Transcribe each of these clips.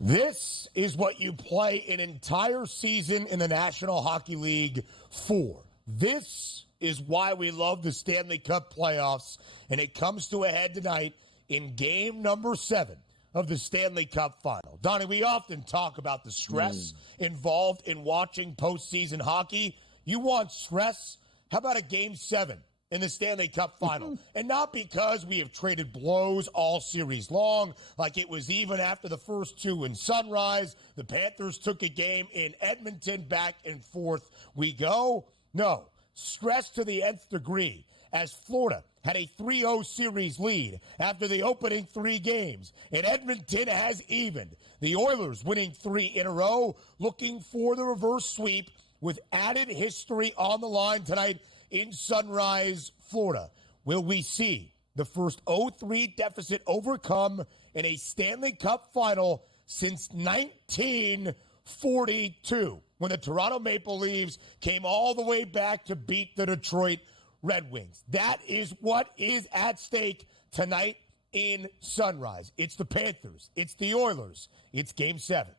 This is what you play an entire season in the National Hockey League for. This is why we love the Stanley Cup playoffs, and it comes to a head tonight in game number 7 of the Stanley Cup Final. Donnie, we often talk about the stress involved in watching postseason hockey. You want stress? How about a game 7 in the Stanley Cup Final? And not because we have traded blows all series long, like it was even after the first 2 in Sunrise. The Panthers took a game in Edmonton, back and forth we go. No, stress to the nth degree as Florida had a 3-0 series lead after the opening 3 games, and Edmonton has evened. The Oilers winning 3 in a row, looking for the reverse sweep with added history on the line tonight in Sunrise, Florida. Will we see the first 0-3 deficit overcome in a Stanley Cup Final since 1942, when the Toronto Maple Leafs came all the way back to beat the Detroit Red Wings? That is what is at stake tonight in Sunrise. It's the Panthers. It's the Oilers. It's Game 7.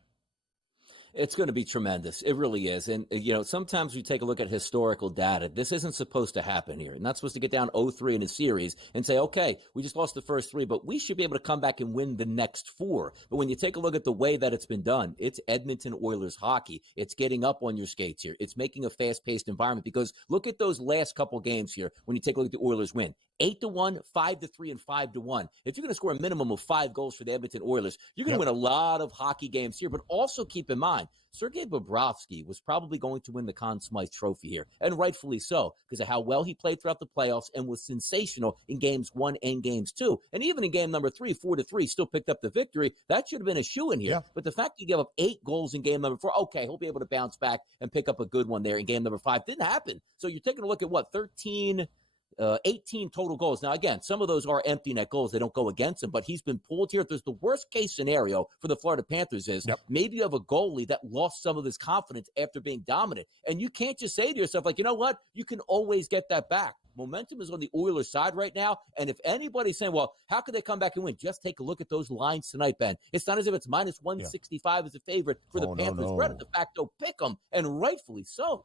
It's going to be tremendous. It really is. And, sometimes we take a look at historical data. This isn't supposed to happen here. Not supposed to get down 0-3 in a series and say, okay, we just lost the first 3, but we should be able to come back and win the next 4. But when you take a look at the way that it's been done, it's Edmonton Oilers hockey. It's getting up on your skates here. It's making a fast-paced environment, because look at those last couple games here when you take a look at the Oilers win. 8-1, 5-3, and 5-1. If you're going to score a minimum of 5 goals for the Edmonton Oilers, you're going to win a lot of hockey games here. But also keep in mind, Sergei Bobrovsky was probably going to win the Conn Smythe Trophy here, and rightfully so, because of how well he played throughout the playoffs and was sensational in games 1 and games 2. And even in game number 3, 4-3, still picked up the victory. That should have been a shoo-in here. Yeah. But the fact that you gave up 8 goals in game number 4, okay, he'll be able to bounce back and pick up a good one there in game number 5. Didn't happen. So you're taking a look at 18 total goals. Now, again, some of those are empty net goals. They don't go against him, but he's been pulled here. There's the worst case scenario for the Florida Panthers is maybe you have a goalie that lost some of his confidence after being dominant. And you can't just say to yourself, like, you know what? You can always get that back. Momentum is on the Oilers' side right now. And if anybody's saying, well, how could they come back and win? Just take a look at those lines tonight, Ben. It's not as if it's minus 165 as a favorite for the Panthers. We're at a de facto pick them, and rightfully so.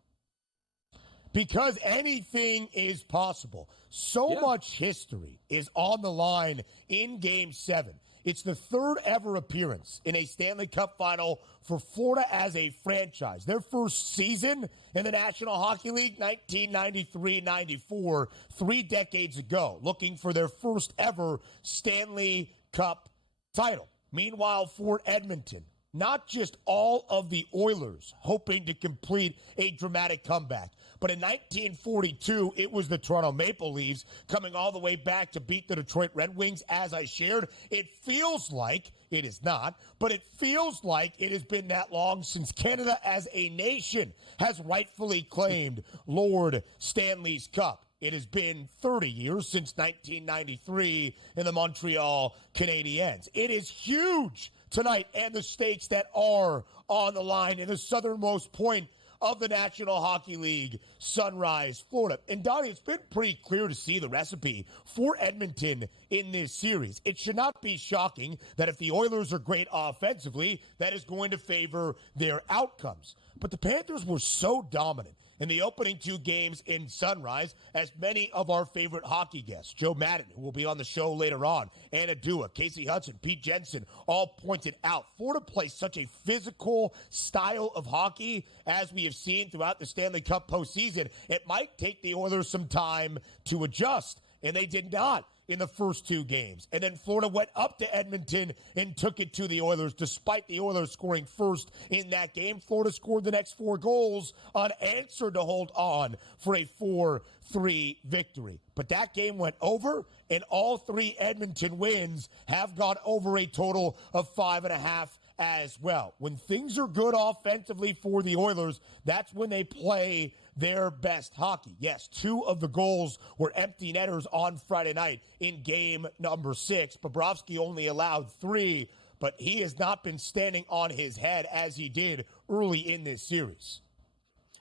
Because anything is possible. So much history is on the line in Game 7. It's the 3rd ever appearance in a Stanley Cup Final for Florida as a franchise. Their first season in the National Hockey League, 1993-94, 3 decades ago, looking for their first ever Stanley Cup title. Meanwhile, for Edmonton, not just all of the Oilers hoping to complete a dramatic comeback, but in 1942, it was the Toronto Maple Leafs coming all the way back to beat the Detroit Red Wings, as I shared. It feels like, it is not, but it feels like it has been that long since Canada as a nation has rightfully claimed Lord Stanley's Cup. It has been 30 years since 1993 in the Montreal Canadiens. It is huge tonight, and the stakes that are on the line in the southernmost point of the National Hockey League, Sunrise, Florida. And Donnie, it's been pretty clear to see the recipe for Edmonton in this series. It should not be shocking that if the Oilers are great offensively, that is going to favor their outcomes. But the Panthers were so dominant in the opening 2 games in Sunrise, as many of our favorite hockey guests, Jo Madden, who will be on the show later on, Anna Dua, Casey Hudson, Pete Jensen, all pointed out. Florida plays such a physical style of hockey, as we have seen throughout the Stanley Cup postseason. It might take the Oilers some time to adjust, and they did not in the first 2 games. And then Florida went up to Edmonton and took it to the Oilers. Despite the Oilers scoring first in that game, Florida scored the next 4 goals unanswered to hold on for a 4-3 victory. But that game went over, and all 3 Edmonton wins have gone over a total of 5.5 as well. When things are good offensively for the Oilers, that's when they play their best hockey. Yes, 2 of the goals were empty netters on Friday night in game number 6. Bobrovsky only allowed 3, but he has not been standing on his head as he did early in this series.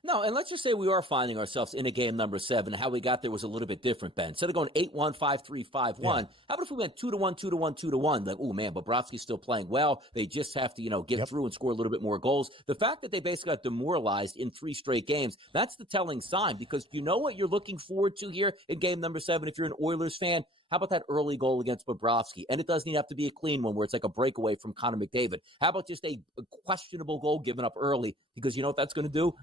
No, and let's just say we are finding ourselves in a game number 7. How we got there was a little bit different, Ben. Instead of going 8-1, 5-3, 5-1, how about if we went 2-1, 2-1, 2-1? Like, oh, man, Bobrovsky's still playing well. They just have to, get through and score a little bit more goals. The fact that they basically got demoralized in 3 straight games, that's the telling sign, because you know what you're looking forward to here in game number 7 if you're an Oilers fan? How about that early goal against Bobrovsky? And it doesn't even have to be a clean one where it's like a breakaway from Connor McDavid. How about just a questionable goal given up early? Because you know what that's going to do?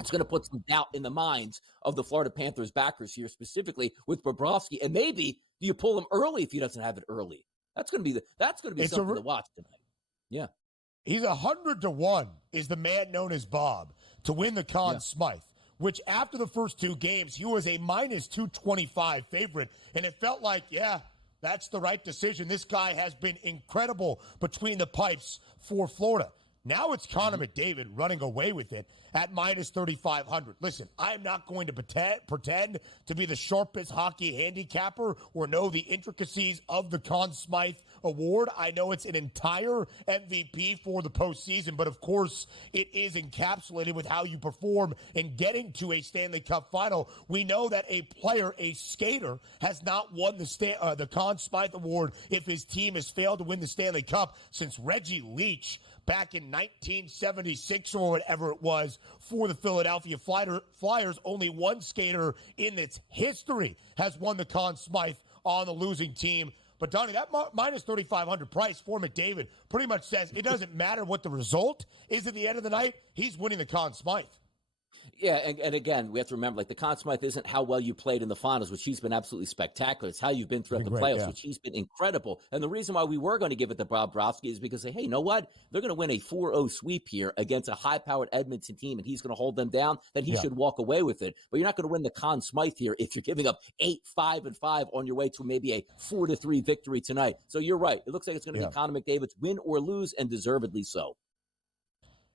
It's going to put some doubt in the minds of the Florida Panthers backers here, specifically with Bobrovsky. And maybe do you pull him early if he doesn't have it early? That's going to be something to watch tonight. Yeah. He's 100-1 is the man known as Bob to win the Conn Smythe, which after the first 2 games, he was a minus 225 favorite. And it felt like, that's the right decision. This guy has been incredible between the pipes for Florida. Now it's Connor McDavid running away with it at minus 3,500. Listen, I'm not going to pretend to be the sharpest hockey handicapper or know the intricacies of the Conn Smythe Award. I know it's an entire MVP for the postseason, but of course it is encapsulated with how you perform in getting to a Stanley Cup Final. We know that a player, a skater, has not won the Conn Smythe Award if his team has failed to win the Stanley Cup since Reggie Leach back in 1976 or whatever it was for the Philadelphia Flyers. Only one skater in its history has won the Conn Smythe on the losing team. But, Donnie, that minus 3,500 price for McDavid pretty much says it doesn't matter what the result is at the end of the night. He's winning the Conn Smythe. Yeah, and again, we have to remember, the Conn Smythe isn't how well you played in the finals, which he's been absolutely spectacular. It's how you've been throughout the playoffs, which he's been incredible. And the reason why we were going to give it to Bobrovsky is because, hey, you know what? They're going to win a 4-0 sweep here against a high-powered Edmonton team, and he's going to hold them down. Then he should walk away with it. But you're not going to win the Conn Smythe here if you're giving up 8-5-5 on your way to maybe a 4-3 victory tonight. So you're right. It looks like it's going to be Connor McDavid's win or lose, and deservedly so.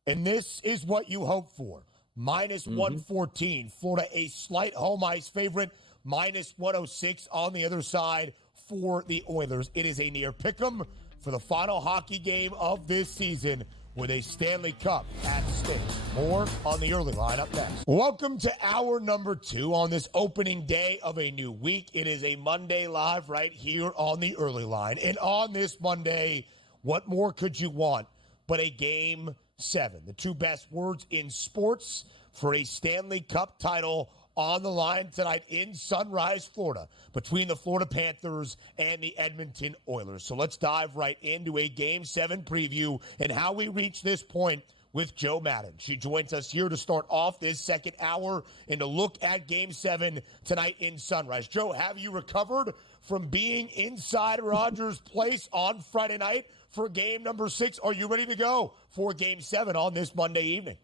And this is what you hope for. Minus 114, Florida a slight home ice favorite. Minus 106 on the other side for the Oilers. It is a near pick'em for the final hockey game of this season with a Stanley Cup at stake. More on the early line up next. Welcome to hour number 2 on this opening day of a new week. It is a Monday live right here on the early line. And on this Monday, what more could you want but a Game 7? The 2 best words in sports for a Stanley Cup title on the line tonight in Sunrise, Florida, between the Florida Panthers and the Edmonton Oilers. So let's dive right into a Game 7 preview and how we reach this point with Jo Madden. She joins us here to start off this second hour and to look at Game 7 tonight in Sunrise. Jo, have you recovered from being inside Rogers Place on Friday night for game number 6? Are you ready to go for Game 7 on this Monday evening?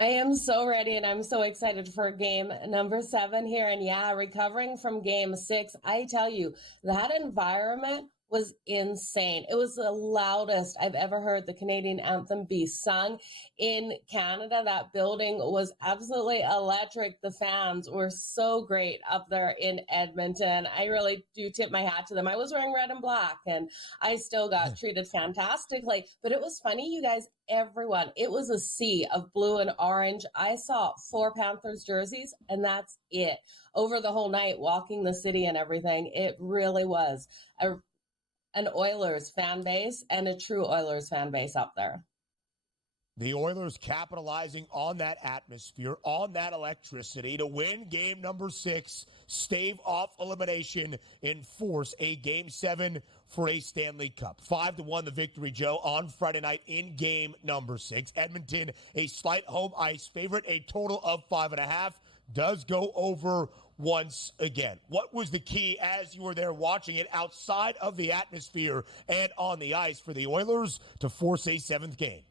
I am so ready, and I'm so excited for game number 7 here. And recovering from game 6, I tell you, that environment was insane. It was the loudest I've ever heard the Canadian anthem be sung in Canada. That building was absolutely electric. The fans were so great up there in Edmonton. I really do tip my hat to them. I was wearing red and black, and I still got treated fantastically. But it was funny, you guys, everyone. It was a sea of blue and orange. I saw 4 Panthers jerseys, and that's it. Over the whole night, walking the city and everything, it really was an Oilers fan base and a true Oilers fan base up there. The Oilers capitalizing on that atmosphere, on that electricity to win game number 6, stave off elimination, and force a Game 7 for a Stanley Cup. 5-1 the victory, Jo, on Friday night in game number 6. Edmonton, a slight home ice favorite, a total of 5.5, does go over once again. What was the key as you were there watching it outside of the atmosphere and on the ice for the Oilers to force a 7th game?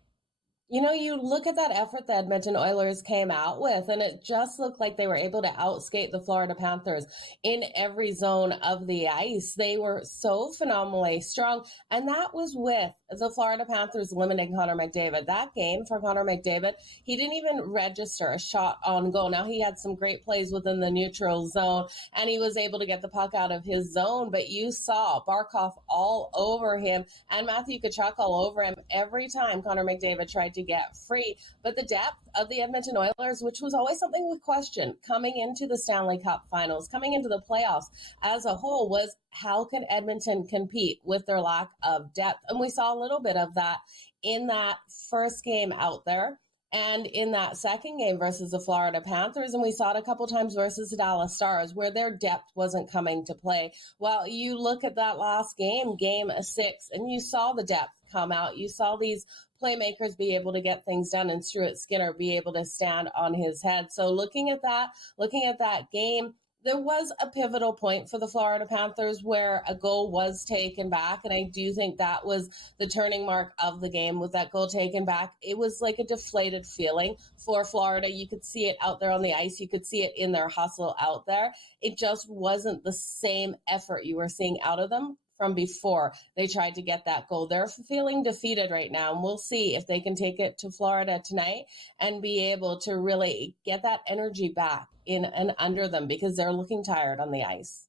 You know, you look at that effort the Edmonton Oilers came out with, and it just looked like they were able to outskate the Florida Panthers in every zone of the ice. They were so phenomenally strong, and that was with the Florida Panthers limiting Connor McDavid. That game for Connor McDavid, he didn't even register a shot on goal. Now, he had some great plays within the neutral zone, and he was able to get the puck out of his zone, but you saw Barkov all over him and Matthew Tkachuk all over him every time Connor McDavid tried to to get free. But the depth of the Edmonton Oilers, which was always something we questioned coming into the Stanley Cup Finals, coming into the playoffs as a whole, was how can Edmonton compete with their lack of depth? And we saw a little bit of that in that first game out there and in that second game versus the Florida Panthers. And we saw it a couple times versus the Dallas Stars, where their depth wasn't coming to play. Well, you look at that last game, game 6, and you saw the depth come out. You saw these playmakers be able to get things done, and Stuart Skinner be able to stand on his head. So looking at that game, there was a pivotal point for the Florida Panthers where a goal was taken back, and I do think that was the turning mark of the game. With that goal taken back, it was like a deflated feeling for Florida. You could see it out there on the ice. You could see it in their hustle out there. It just wasn't the same effort you were seeing out of them from before they tried to get that goal. They're feeling defeated right now, and we'll see if they can take it to Florida tonight and be able to really get that energy back in and under them, because they're looking tired on the ice.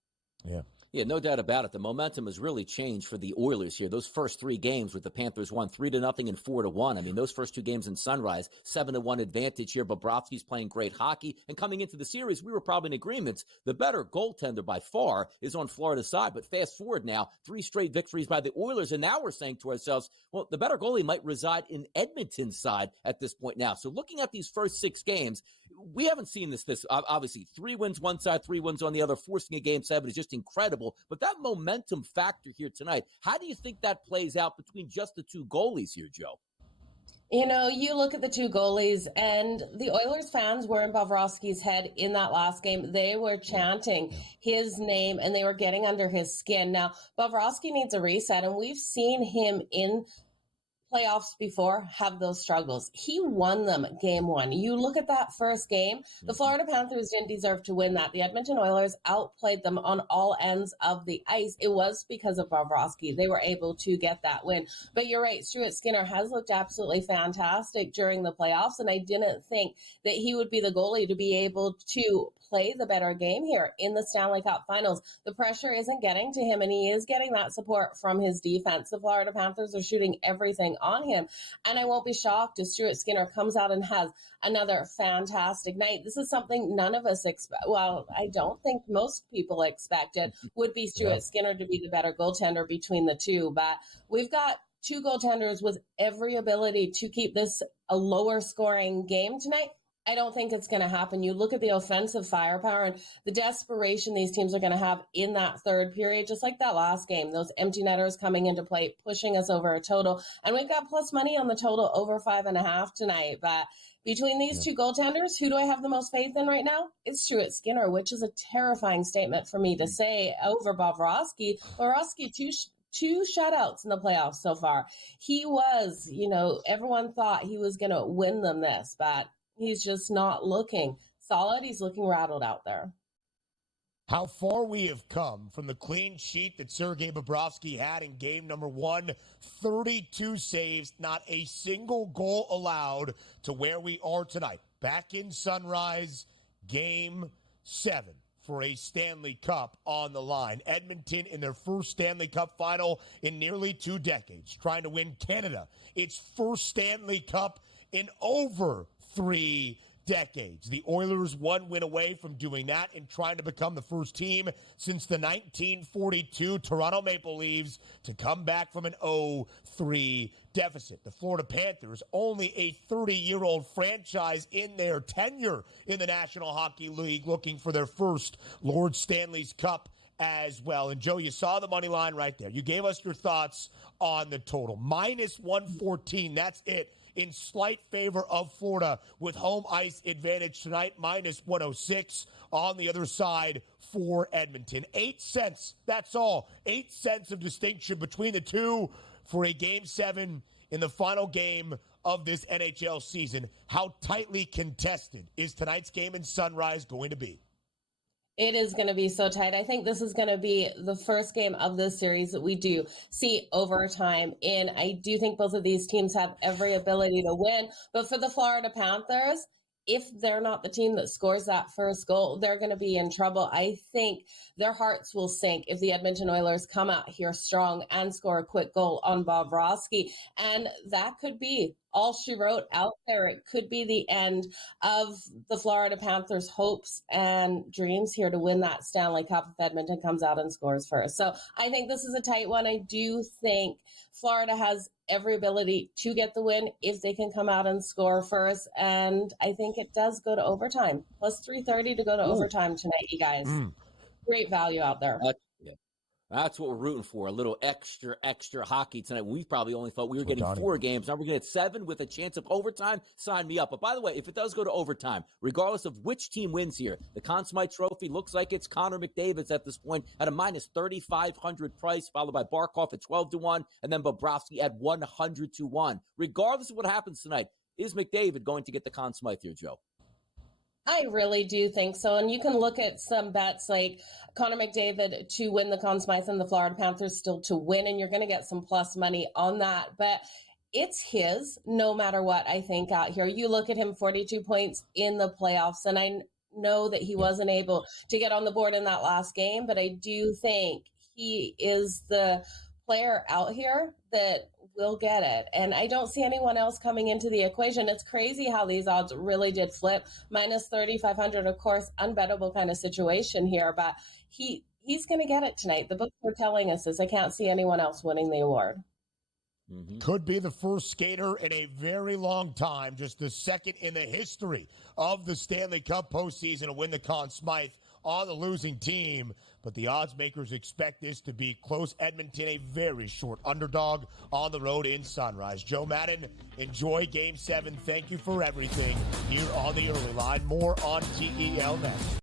Yeah, no doubt about it. The momentum has really changed for the Oilers here. Those first 3 games with the Panthers won 3-0 and 4-1. I mean, those first 2 games in Sunrise, 7-1 advantage here. Bobrovsky's playing great hockey. And coming into the series, we were probably in agreement. The better goaltender by far is on Florida's side. But fast forward now, 3 straight victories by the Oilers. And now we're saying to ourselves, well, the better goalie might reside in Edmonton's side at this point now. So looking at these first 6 games, we haven't seen this obviously 3 wins one side, 3 wins on the other. Forcing a game 7 is just incredible. But that momentum factor here tonight, how do you think that plays out between just the 2 goalies here, Joe? You know, you look at the 2 goalies, and the Oilers fans were in Bobrovsky's head in that last game. They were chanting his name, and they were getting under his skin. Now, Bobrovsky needs a reset, and we've seen him in playoffs before have those struggles. He won them game 1. You look at that first game, the Florida Panthers didn't deserve to win that. The Edmonton Oilers outplayed them on all ends of the ice. It was because of Bobrovsky. They were able to get that win. But you're right, Stuart Skinner has looked absolutely fantastic during the playoffs, and I didn't think that he would be the goalie to be able to play the better game here in the Stanley Cup Finals. The pressure isn't getting to him, and he is getting that support from his defense. The Florida Panthers are shooting everything on him, and I won't be shocked if Stuart Skinner comes out and has another fantastic night. This is something none of us expect. Well, I don't think most people expected would be Stuart Skinner to be the better goaltender between the 2, but we've got 2 goaltenders with every ability to keep this a lower scoring game tonight. I don't think it's going to happen. You look at the offensive firepower and the desperation these teams are going to have in that third period, just like that last game, those empty netters coming into play, pushing us over a total. And we've got plus money on the total over 5.5 tonight. But between these 2 goaltenders, who do I have the most faith in right now? It's Stuart Skinner, which is a terrifying statement for me to say over Bobrovsky. Bobrovsky, two shutouts in the playoffs so far. He was, everyone thought he was going to win them this, but he's just not looking solid. He's looking rattled out there. How far we have come from the clean sheet that Sergei Bobrovsky had in game number 1, 32 saves, not a single goal allowed, to where we are tonight. Back in Sunrise, game 7 for a Stanley Cup on the line. Edmonton in their first Stanley Cup final in nearly 2 decades, trying to win Canada its first Stanley Cup in over 3 decades. The Oilers 1 win away from doing that and trying to become the first team since the 1942 Toronto Maple Leafs to come back from an 0-3 deficit. The Florida Panthers, only a 30-year-old franchise in their tenure in the National Hockey League, looking for their first Lord Stanley's Cup as well. And Joe, you saw the money line right there. You gave us your thoughts on the total. Minus 114, that's it, in slight favor of Florida with home ice advantage tonight, minus 106 on the other side for Edmonton. 8 cents, that's all. 8 cents of distinction between the 2 for a Game 7 in the final game of this NHL season. How tightly contested is tonight's game in Sunrise going to be? It is going to be so tight. I think this is going to be the first game of this series that we do see overtime in. I do think both of these teams have every ability to win. But for the Florida Panthers, if they're not the team that scores that first goal, they're going to be in trouble. I think their hearts will sink if the Edmonton Oilers come out here strong and score a quick goal on Bobrovsky. And that could be all she wrote out there. It could be the end of the Florida Panthers' hopes and dreams here to win that Stanley Cup if Edmonton comes out and scores first. So I think this is a tight one. I do think Florida has every ability to get the win if they can come out and score first. And I think it does go to overtime. Plus 330 to go to overtime tonight, you guys. Great value out there. That's what we're rooting for. A little extra hockey tonight. We probably only thought we were getting 4 games. Now we're going to get 7 with a chance of overtime. Sign me up. But by the way, if it does go to overtime, regardless of which team wins here, the Conn Smythe Trophy looks like it's Connor McDavid's at this point at a minus 3,500 price, followed by Barkov at 12-1, and then Bobrovsky at 100-1. Regardless of what happens tonight, is McDavid going to get the Conn Smythe here, Joe? I really do think so. And you can look at some bets like Connor McDavid to win the Conn Smythe and the Florida Panthers still to win, and you're going to get some plus money on that. But it's his no matter what, I think, out here. You look at him, 42 points in the playoffs, and I know that he wasn't able to get on the board in that last game, but I do think he is the player out here that will get it. And I don't see anyone else coming into the equation. It's crazy how these odds really did flip. Minus 3,500, of course, unbettable kind of situation here, but he's going to get it tonight. The books are telling us this. I can't see anyone else winning the award. Could be the first skater in a very long time, just the second in the history of the Stanley Cup postseason to win the Conn Smythe on the losing team. But the odds makers expect this to be close. Edmonton, a very short underdog on the road in Sunrise. Jo Madden, enjoy Game 7. Thank you for everything here on the Early Line. More on TEL next.